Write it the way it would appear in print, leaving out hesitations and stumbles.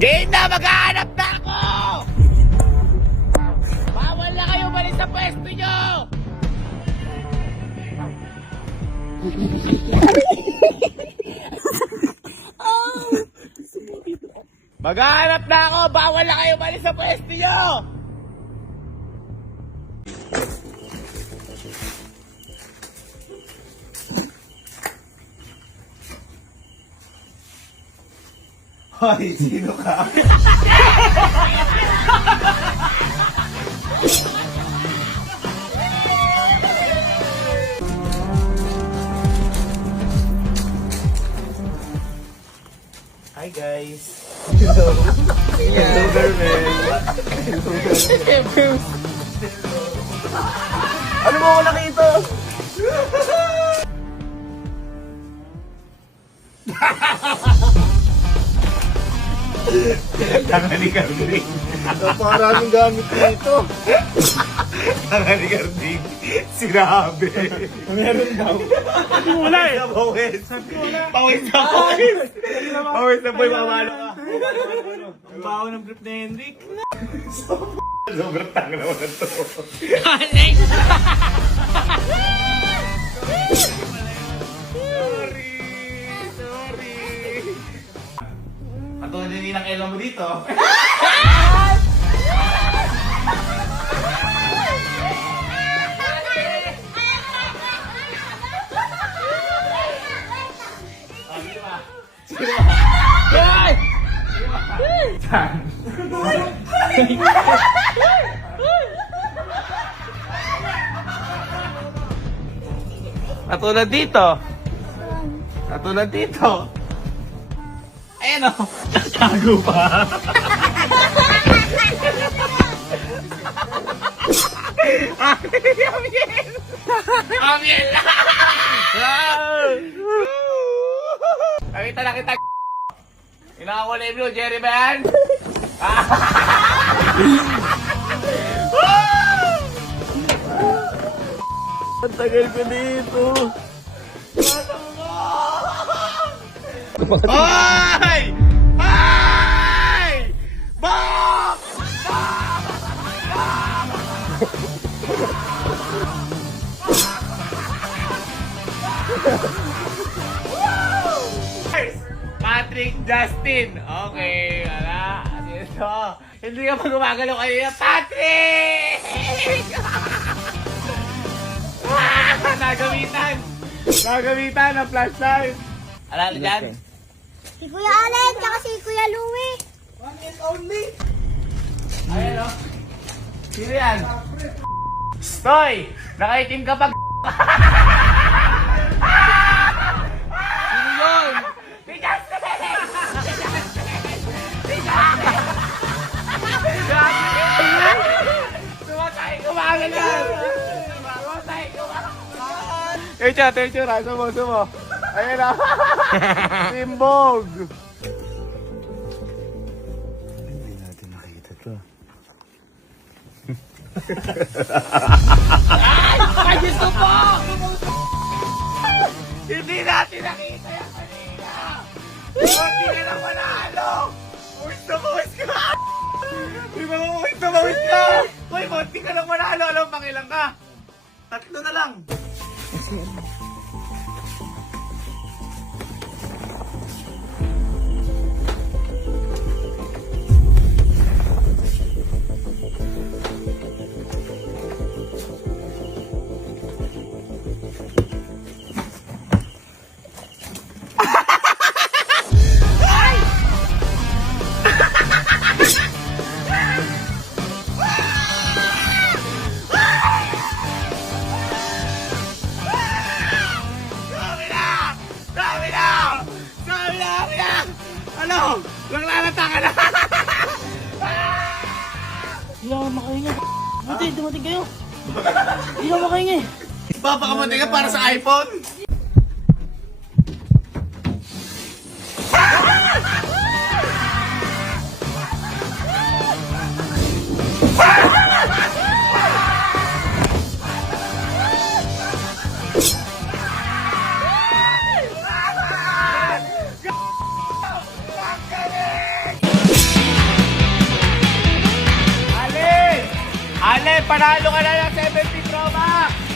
Game na! Maghahanap na ako! Bawal na kayo balik sa pwesto nyo! Maghahanap na ako! Bawal na kayo balik sa pwesto nyo! Hoy, sino ka? Hi guys. Hello. Hello, Bermen. Ano mo ako nakita? Tanga ni Carding. Napakaraming gamit dito. Tanga ni Carding. Sinabi. Meron daw. Wala eh. Pawis. Pawis na pawis. Pawis na boy, mamalo ka. Ang baho ng brief na Henrik. Sobrang tanga naman na to. Sorry. Katulad din ng elo mo dito. Katulad dito. Katulad dito. Ayan o. Tago pa. Amiel na! Nakita na kita. Inakakulay blue, Jerry ba yan? Ang tagal ko dito. Hoy! Hoy! Bok! Patrick Justin. Okay, wala. Dito. Hindi ka pa gumagalaw kanina. Patrick! Nagamitan. Nagamitan ng flashlight. Alala dyan? Si Kuya Allen, tsaka si Kuya Louie. One and only. Ayan o. Sino yan? Stoy! Nakaitim ka pag... Sino yun? Si Justin! Si Justin! Sumatay kumagalan! Sumatay kumagalan! Teacher, sumo. Ayan na! Simbog! Hindi natin nakita to. Ay, gusto po! Hindi natin nakita yung kanina! Hindi ka lang manalo! Uwis na mawis ka! Di ba uwis na mawis ka? Uy, munti ka lang manalo! Alam mo, pangilang ka? 3 na lang! Ano? Naglalata ka na! Hindi ako makahinga. Buti, dumating kayo. Hindi ako makahinga eh. Papakamatay ka para sa iPhone? Ang galing! panalo ka na ng 70 Pro Max!